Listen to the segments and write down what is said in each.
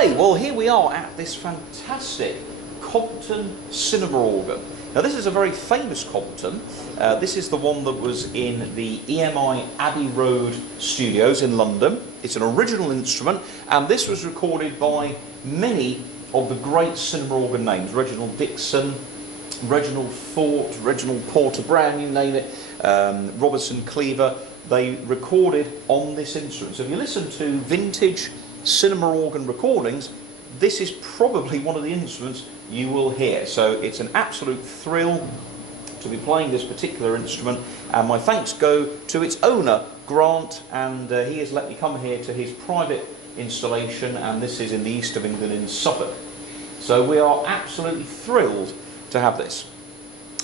Okay, well here we are at this fantastic Compton cinema organ. Now this is a very famous Compton. This is the one that was in the EMI Abbey Road studios in London. It's an original instrument, and this was recorded by many of the great cinema organ names. Reginald Dixon, Reginald Fort, Reginald Porter Brown, you name it, Robertson Cleaver. They recorded on this instrument. So if you listen to vintage cinema organ recordings, this is probably one of the instruments you will hear. So it's an absolute thrill to be playing this particular instrument, and my thanks go to its owner, Grant, and he has let me come here to his private installation, and this is in the east of England in Suffolk. So we are absolutely thrilled to have this.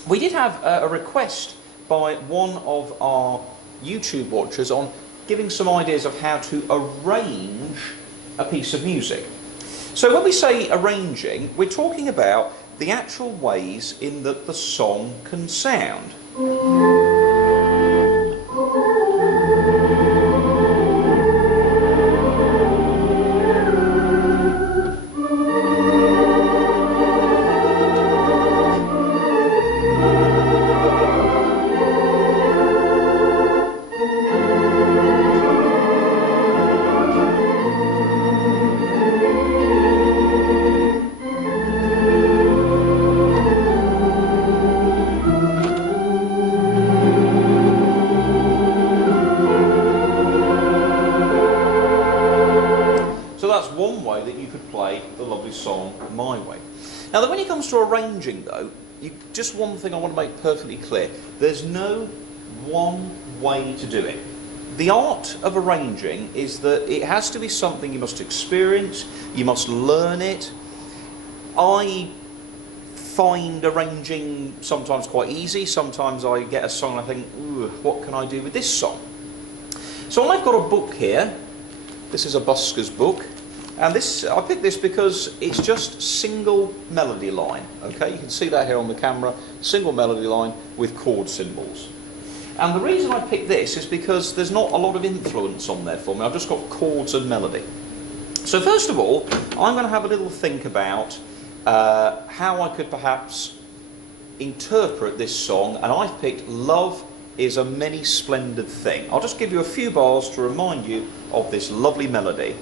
We did have a request by one of our YouTube watchers on giving some ideas of how to arrange a piece of music. So when we say arranging, we're talking about the actual ways in that the song can sound. One way that you could play the lovely song My Way. Now when it comes to arranging though, just one thing I want to make perfectly clear: there's no one way to do it. The art of arranging is that it has to be something you must experience, you must learn it. I find arranging sometimes quite easy. Sometimes I get a song and I think, ooh, what can I do with this song? So I've got a book here. This is a busker's book. And this, I picked this because it's just single melody line. Okay, you can see that here on the camera, single melody line with chord symbols. And the reason I picked this is because there's not a lot of influence on there for me. I've just got chords and melody. So first of all, I'm going to have a little think about how I could perhaps interpret this song, and I've picked Love is a Many Splendid Thing. I'll just give you a few bars to remind you of this lovely melody.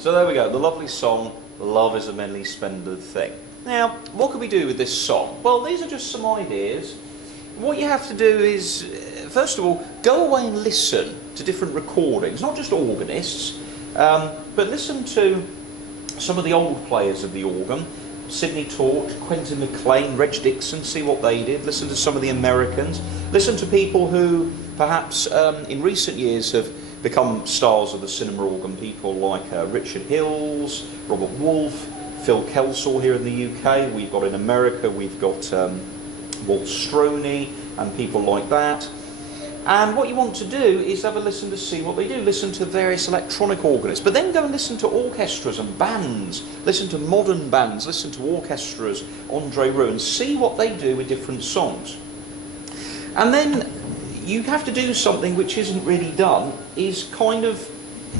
So there we go, the lovely song, Love is a Many Splendid Thing. Now, what can we do with this song? Well, these are just some ideas. What you have to do is, first of all, go away and listen to different recordings, not just organists, but listen to some of the old players of the organ, Sidney Torch, Quentin MacLean, Reg Dixon, see what they did. Listen to some of the Americans. Listen to people who perhaps in recent years have become stars of the cinema organ, people like Richard Hills, Robert Wolfe, Phil Kelsall here in the UK. We've got in America, we've got Walt Stroney and people like that. And what you want to do is have a listen to see what they do. Listen to various electronic organists, but then go and listen to orchestras and bands. Listen to modern bands, listen to orchestras, Andre Rieu, and see what they do with different songs. And then you have to do something which isn't really done, is kind of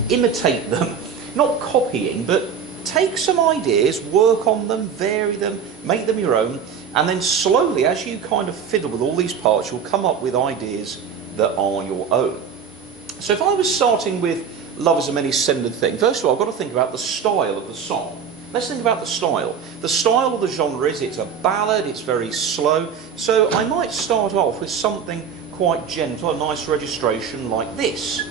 imitate them. Not copying, but take some ideas, work on them, vary them, make them your own, And then slowly, as you kind of fiddle with all these parts, you'll come up with ideas that are your own. So if I was starting with Love is a Many-Sided Thing, first of all, I've got to think about the style of the song. Let's think about the style. The style of the genre is it's a ballad, it's very slow. So I might start off with something quite gentle, a nice registration like this.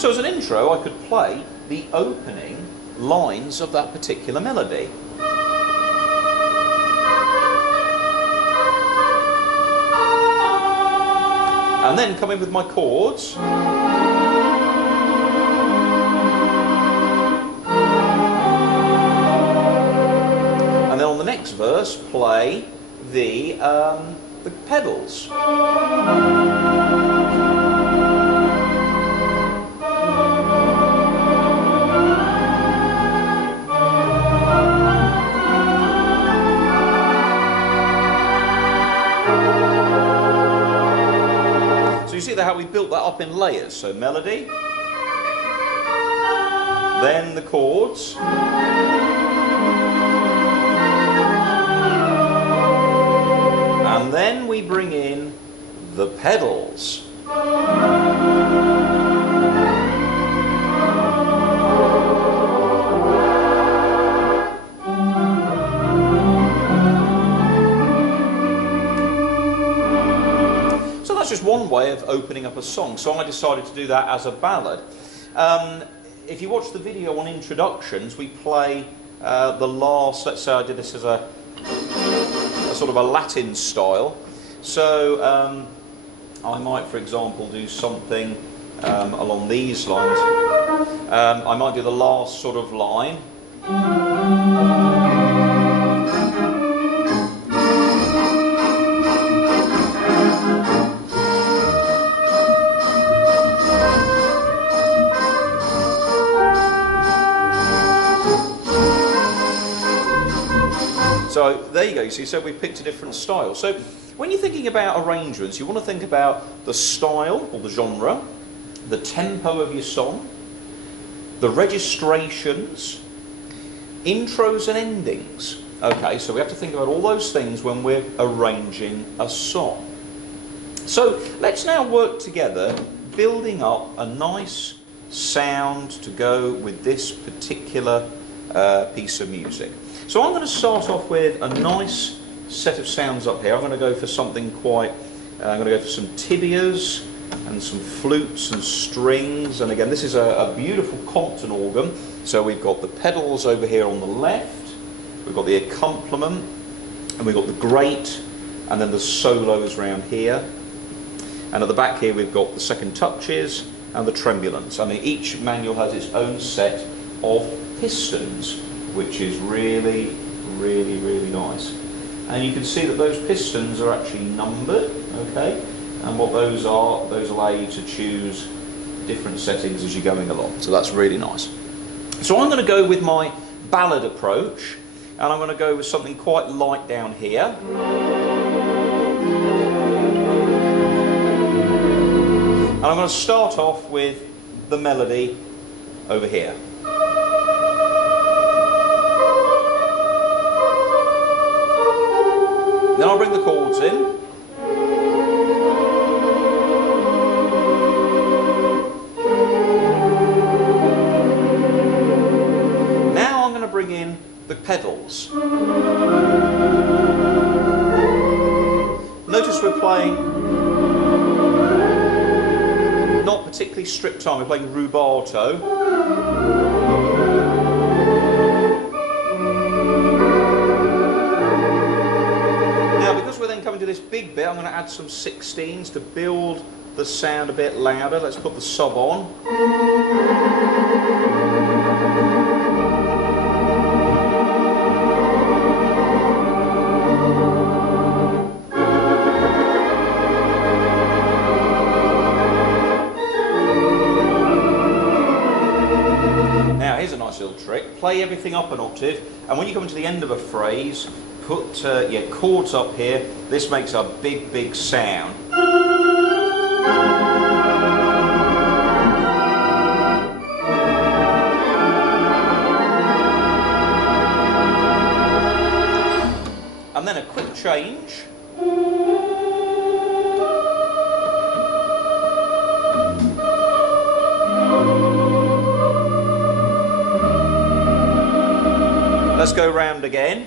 So as an intro, I could play the opening lines of that particular melody. And then come in with my chords. And then on the next verse, play the pedals. You see how we built that up in layers. So melody, then the chords, and then we bring in the pedals. Just one way of opening up a song, so I decided to do that as a ballad. If you watch the video on introductions, we play the last, let's say I did this as a sort of a Latin style, so I might, for example, do something along these lines. I might do the last sort of line. So there you go, you see, so we picked a different style. So when you're thinking about arrangements, you want to think about the style or the genre, the tempo of your song, the registrations, intros and endings. Okay, so we have to think about all those things when we're arranging a song. So let's now work together, building up a nice sound to go with this particular piece of music. So I'm going to start off with a nice set of sounds up here. I'm going to go for something quite, I'm going to go for some tibias and some flutes and strings. And again, this is a beautiful Compton organ. So we've got the pedals over here on the left, we've got the accompaniment, and we've got the grate, and then the solos round here. And at the back here we've got the second touches and the tremulants. I mean, each manual has its own set of pistons, which is really, really, really nice. And you can see that those pistons are actually numbered, okay? And what those are, those allow you to choose different settings as you're going along. So that's really nice. So I'm going to go with my ballad approach, and I'm going to go with something quite light down here. And I'm going to start off with the melody over here. Then I'll bring the chords in. Now I'm going to bring in the pedals. Notice we're playing not particularly strict time, we're playing rubato. Coming to this big bit, I'm going to add some 16s to build the sound a bit louder. Let's put the sub on. Now here's a nice little trick. Play everything up an octave, and when you come to the end of a phrase, put your chords up here. This makes a big, big sound. change. Let's go round again.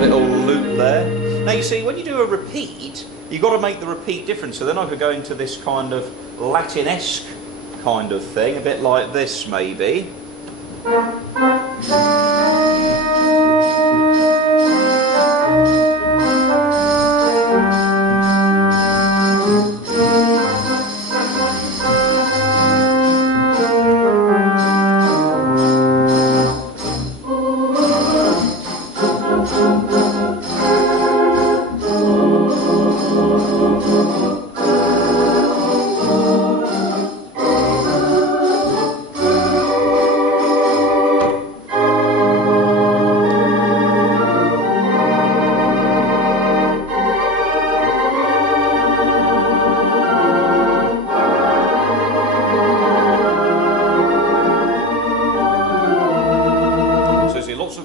Little loop there. Now you see, when you do a repeat, you've got to make the repeat different. So then I could go into this kind of Latin-esque kind of thing, a bit like this maybe.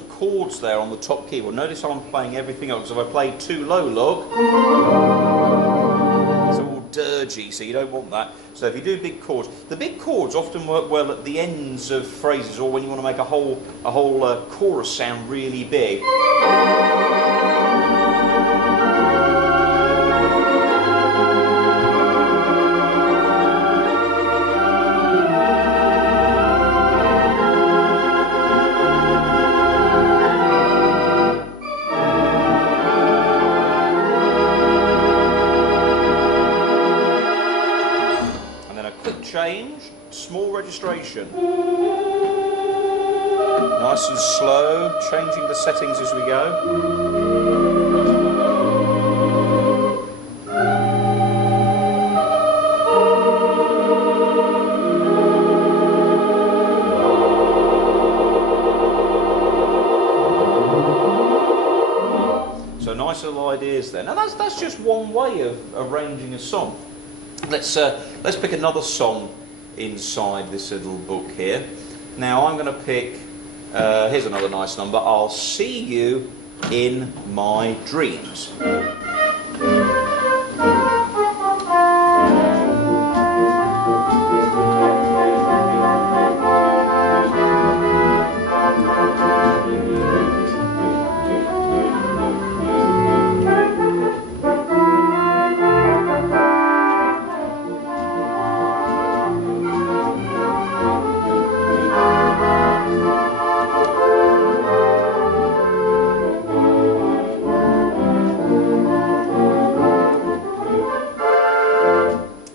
Chords there on the top keyboard. Notice how I'm playing everything else. If I play too low, look, it's all dirgy, so you don't want that. So if you do big chords, the big chords often work well at the ends of phrases, or when you want to make a whole chorus sound really big. Change, small registration. Nice and slow, changing the settings as we go. So nice little ideas there. Now that's just one way of arranging a song. Let's pick another song inside this little book here. Now I'm going to pick, here's another nice number, I'll See You in My Dreams.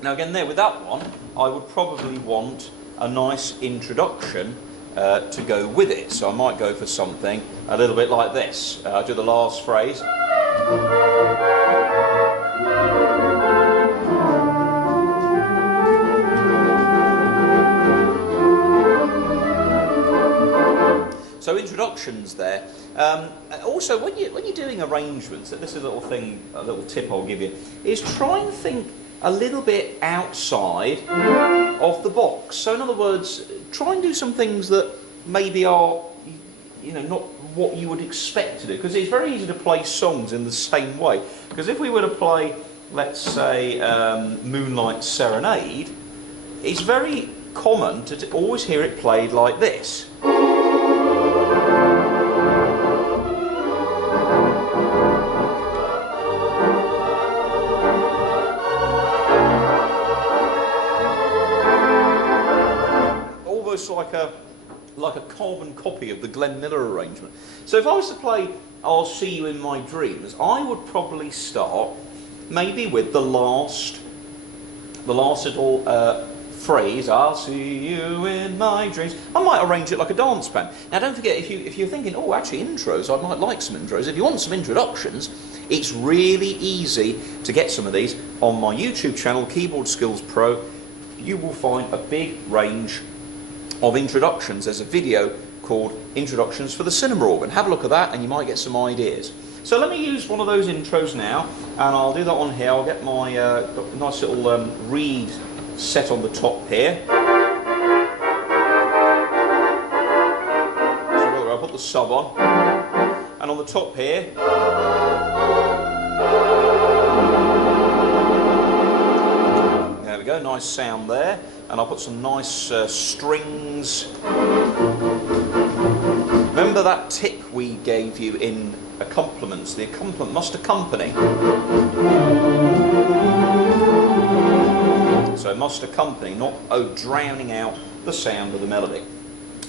Now again there, with that one, I would probably want a nice introduction to go with it. So I might go for something a little bit like this. I'll do the last phrase. So introductions there. Also, when you're doing arrangements, this is a little thing, a little tip I'll give you, is try and think a little bit outside of the box. So in other words, try and do some things that maybe are, not what you would expect to do, because it's very easy to play songs in the same way. Because if we were to play, let's say, Moonlight Serenade, it's very common to always hear it played like this. Like a carbon copy of the Glenn Miller arrangement. So if I was to play I'll See You in My Dreams, I would probably start maybe with the last little phrase, I'll see you in my dreams. I might arrange it like a dance band. Now don't forget, if you're thinking, oh actually intros, I might like some intros. If you want some introductions, it's really easy to get some of these on my YouTube channel, Keyboard Skills Pro. You will find a big range of introductions. There's a video called Introductions for the Cinema Organ. Have a look at that and you might get some ideas. So let me use one of those intros now, and I'll do that on here. I'll get my got a nice little reed set on the top here. the sub on, and on the top here, there we go, nice sound there, and I'll put some nice strings. Remember that tip we gave you in accompaniments? The accompaniment must accompany. So it must accompany, not drowning out the sound of the melody.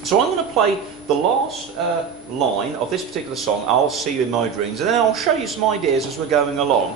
So I'm going to play the last line of this particular song, I'll See You in My Dreams, and then I'll show you some ideas as we're going along.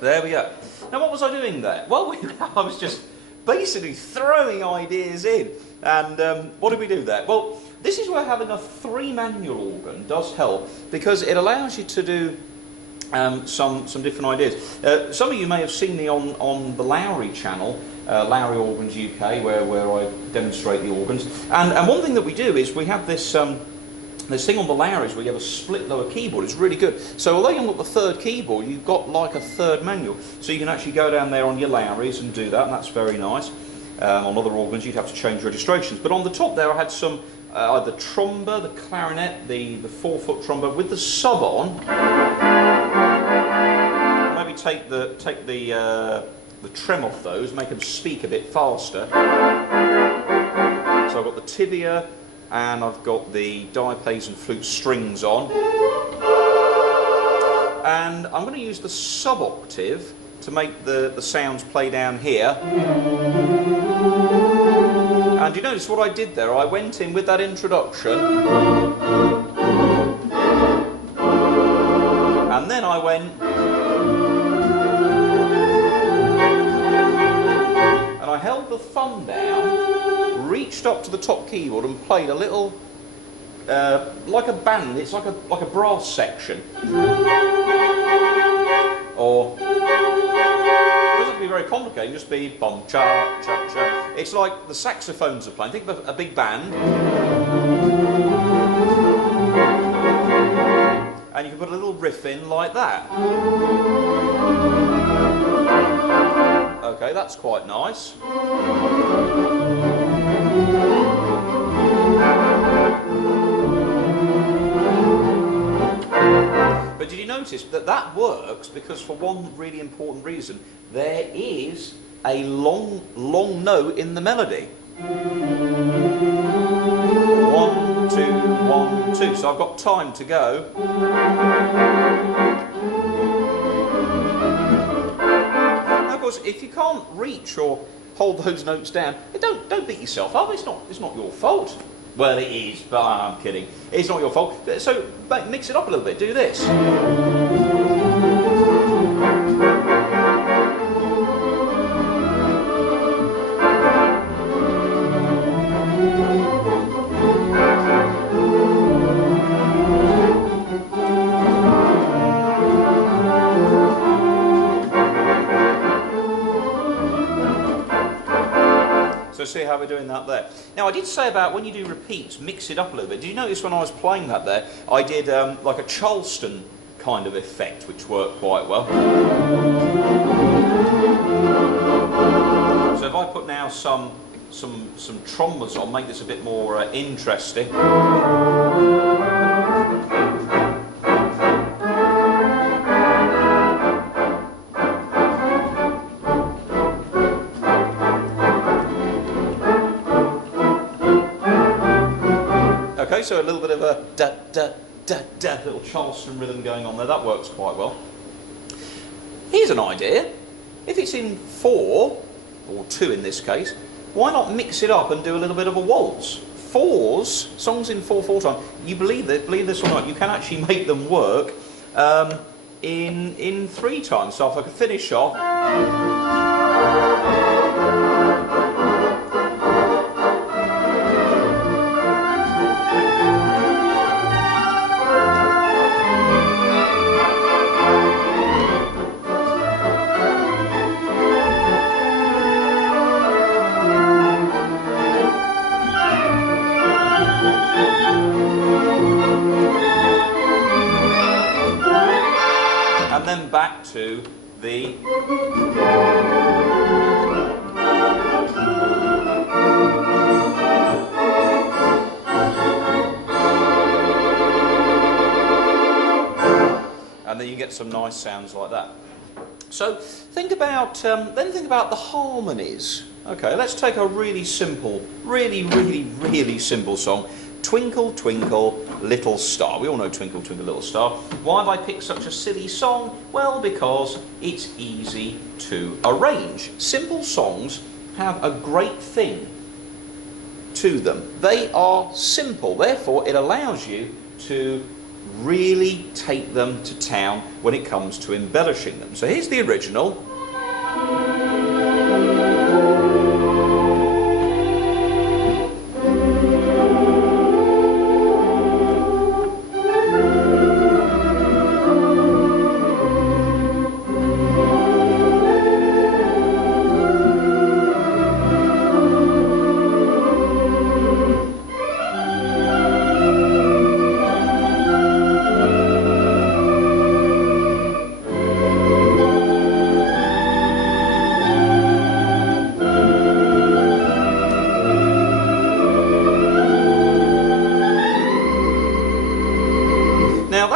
There we go. Now what was I doing there? Well, I was just basically throwing ideas in. And what did we do there? Well, this is where having a 3-manual organ does help, because it allows you to do some different ideas. Some of you may have seen me on the Lowry channel, Lowry Organs UK, where I demonstrate the organs. And one thing that we do is we have this thing on the Lowrys where you have a split lower keyboard. It's really good. So although you've got the 3rd keyboard, you've got like a 3rd manual. So you can actually go down there on your Lowrys and do that, and that's very nice. On other organs you'd have to change registrations. But on the top there I had some either tromba, the clarinet, the 4-foot tromba with the sub on. Maybe take the trem off those, make them speak a bit faster. So I've got the tibia, and I've got the diapason flute strings on, and I'm going to use the sub-octave to make the sounds play down here. And you notice what I did there? I went in with that introduction, and then I went, and I held the thumb down, reached up to the top keyboard and played a little, like a band. It's like a brass section, or it doesn't have to be very complicated. Just be bum cha cha cha. It's like the saxophones are playing. Think of a big band, and you can put a little riff in like that. Okay, that's quite nice. But did you notice that that works because, for one really important reason, there is a long note in the melody. 1, 2, 1, 2. So I've got time to go. Now, of course, if you can't reach or hold those notes down, don't beat yourself up. It's not your fault. Well, it is, but I'm kidding. It's not your fault. So mix it up a little bit. Do this. So see how we're doing that there. Now I did say about when you do repeats, mix it up a little bit. Did you notice when I was playing that there, I did like a Charleston kind of effect, which worked quite well. So if I put now some trombas on, make this a bit more interesting. a little bit of a da da da da, little Charleston rhythm going on there. That works quite well. Here's an idea. If it's in 4, or 2 in this case, why not mix it up and do a little bit of a waltz? 4s, songs in 4/4 time, you believe this or not, you can actually make them work in 3 times. So if I could finish off. And then back to the and then you get some nice sounds like that. So think about the harmonies. Okay, let's take a really simple, really simple song. Twinkle, Twinkle, Little Star. We all know Twinkle, Twinkle, Little Star. Why have I picked such a silly song? Well, because it's easy to arrange. Simple songs have a great thing to them. They are simple, therefore it allows you to really take them to town when it comes to embellishing them. So here's the original.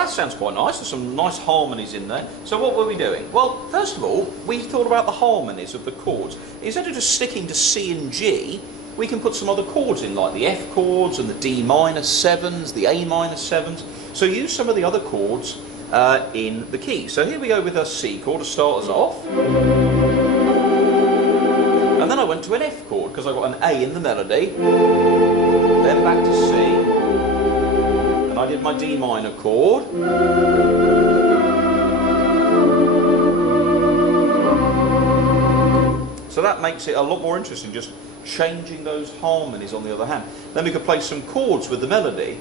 Sounds quite nice. There's some nice harmonies in there. So what were we doing? Well, first of all, we thought about the harmonies of the chords. Instead of just sticking to C and G, we can put some other chords in, like the F chords and the D minor 7s, the A minor 7s. So use some of the other chords in the key. So here we go with a C chord to start us off. And then I went to an F chord because I got an A in the melody. Then back to C. I did my D minor chord. So that makes it a lot more interesting, just changing those harmonies on the other hand. Then we could play some chords with the melody.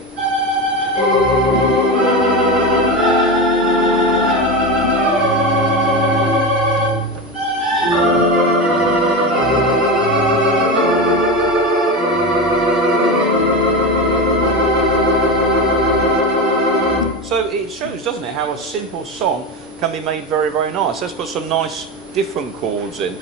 So it shows, doesn't it, how a simple song can be made very, very nice. Let's put some nice different chords in.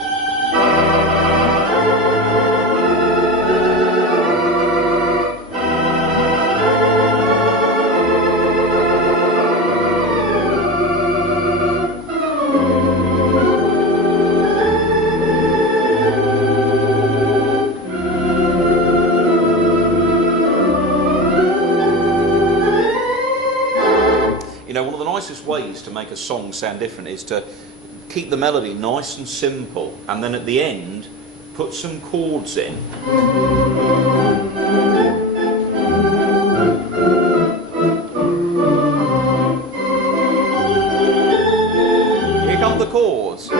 You know, one of the nicest ways to make a song sound different is to keep the melody nice and simple, and then at the end put some chords in. Here come the chords. So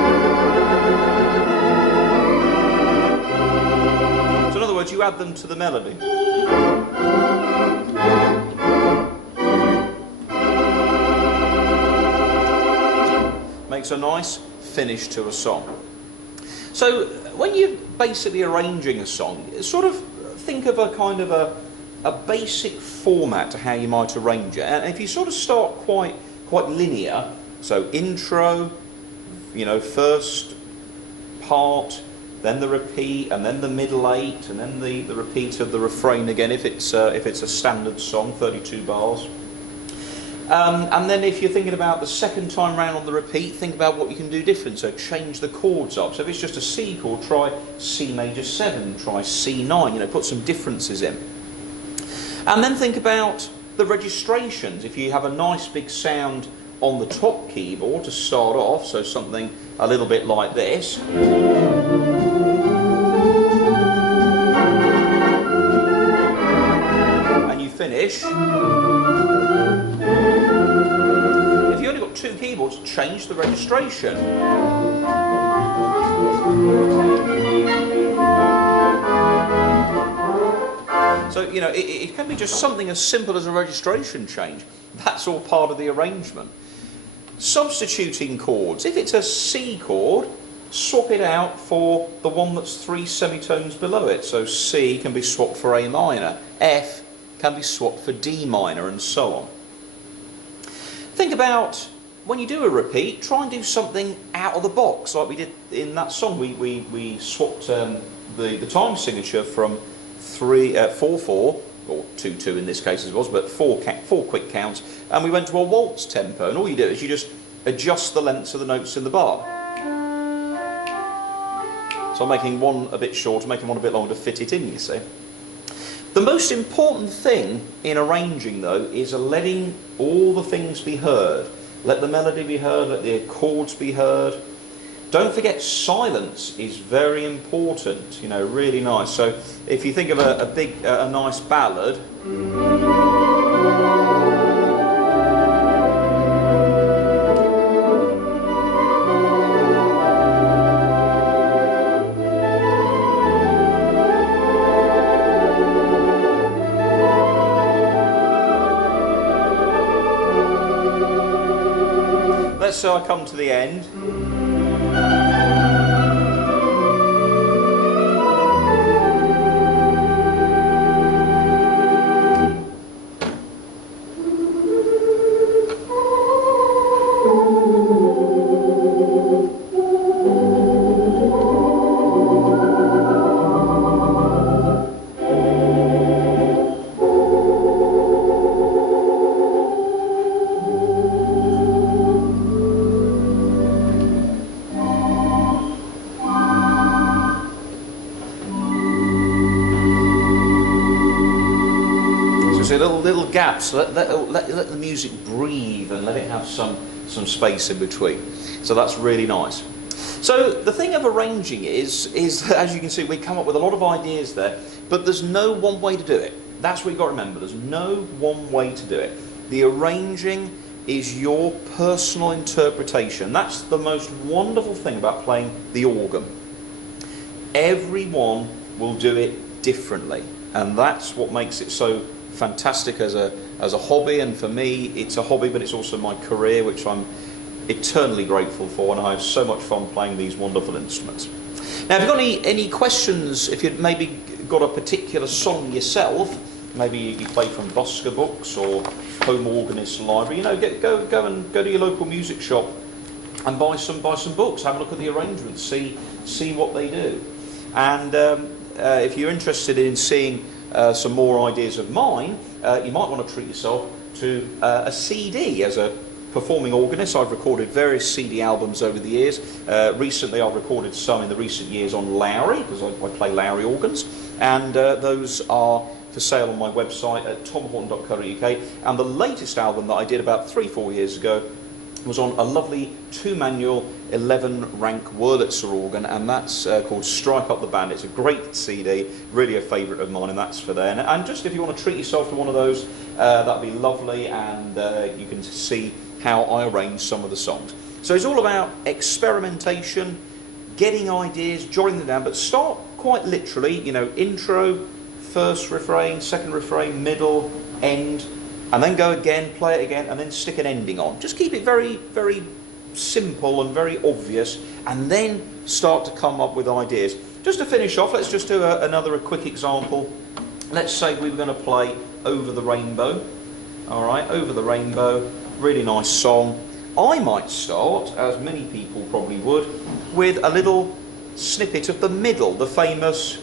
in other words, you add them to the melody. Makes a nice finish to a song. So when you're basically arranging a song, sort of think of a kind of a basic format to how you might arrange it. And if you sort of start quite linear, so intro, you know, first part, then the repeat, and then the middle 8, and then the repeat of the refrain again if it's a standard song, 32 bars. And then if you're thinking about the second time round on the repeat, think about what you can do different. So change the chords up. So if it's just a C chord, try C major 7, try C9, you know, put some differences in. And then think about the registrations. If you have a nice big sound on the top keyboard to start off, so something a little bit like this. And you finish. If you only got two keyboards, change the registration. So, you know, it can be just something as simple as a registration change. That's all part of the arrangement. Substituting chords. If it's a C chord, swap it out for the one that's 3 semitones below it. So C can be swapped for A minor, F can be swapped for D minor, and so on. Think about when you do a repeat, try and do something out of the box, like we did in that song. We swapped the time signature from 4/4, or 2/2 in this case as it was, but four quick counts, and we went to a waltz tempo, and all you do is you just adjust the lengths of the notes in the bar. So I'm making one a bit shorter, making one a bit longer to fit it in, you see. The most important thing in arranging, though, is letting all the things be heard. Let the melody be heard, let the chords be heard. Don't forget, silence is very important, you know, really nice. So if you think of a nice ballad, let's say I come to the end. Little gaps, let the music breathe and let it have some space in between. So that's really nice. So the thing of arranging is that, as you can see, we come up with a lot of ideas there, but there's no one way to do it. That's what you've got to remember. There's no one way to do it. The arranging is your personal interpretation. That's the most wonderful thing about playing the organ. Everyone will do it differently, and that's what makes it so fantastic as a hobby. And for me, it's a hobby, but it's also my career, which I'm eternally grateful for, and I have so much fun playing these wonderful instruments. Now, if you've got any questions, if you've maybe got a particular song yourself, maybe you play from Busker books or Home Organist Library, you know, go to your local music shop and buy some books, have a look at the arrangements, see what they do. And if you're interested in seeing some more ideas of mine, you might want to treat yourself to a CD. As a performing organist, I've recorded various CD albums over the years. Recently I've recorded some in the recent years on Lowry, because I play Lowry organs, and those are for sale on my website at tomhorton.co.uk. And the latest album that I did about 3-4 years ago was on a lovely 2-manual 11-rank Wurlitzer organ, and that's called Strike Up the Band. It's a great CD, really a favourite of mine, and that's for there. And just if you want to treat yourself to one of those, that'd be lovely, and you can see how I arrange some of the songs. So it's all about experimentation, getting ideas, jotting them down, but start quite literally, you know, intro, first refrain, second refrain, middle, end, and then go again, play it again, and then stick an ending on. Just keep it very, very simple and very obvious, and then start to come up with ideas. Just to finish off, let's just do another quick example. Let's say we were going to play Over the Rainbow. All right, Over the Rainbow, really nice song. I might start, as many people probably would, with a little snippet of the middle, the famous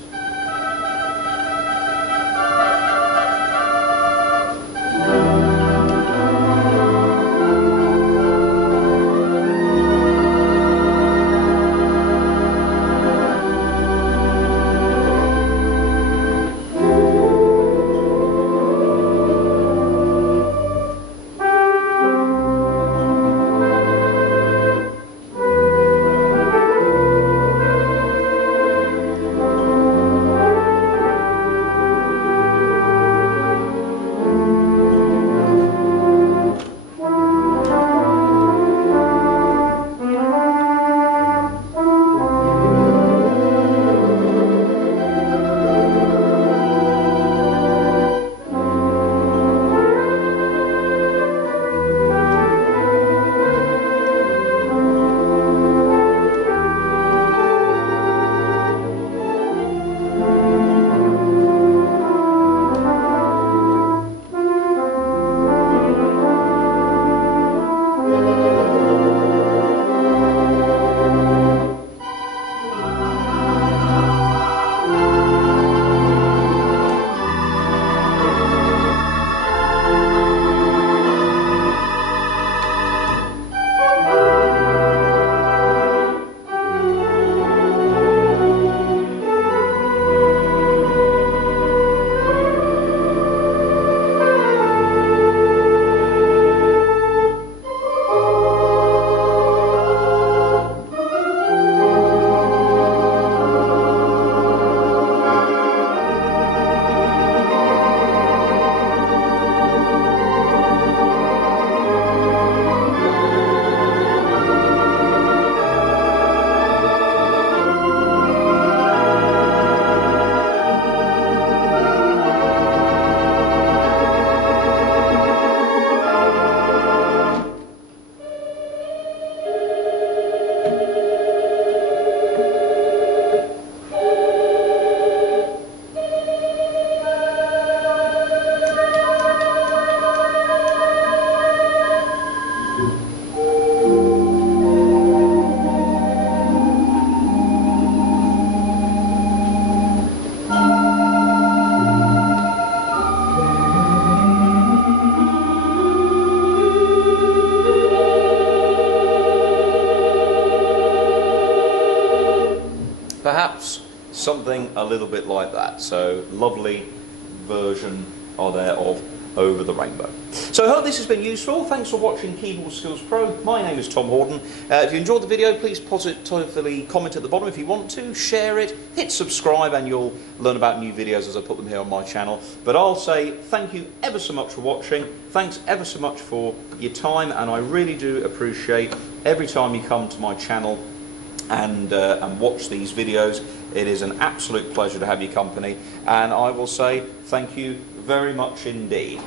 something a little bit like that. So lovely version are there of Over the Rainbow. So I hope this has been useful. Thanks for watching Keyboard Skills Pro. My name is Tom Horton. If you enjoyed the video, please positively comment at the bottom if you want to, share it, hit subscribe, and you'll learn about new videos as I put them here on my channel. But I'll say thank you ever so much for watching. Thanks ever so much for your time, and I really do appreciate every time you come to my channel and watch these videos. It is an absolute pleasure to have your company, and I will say thank you very much indeed.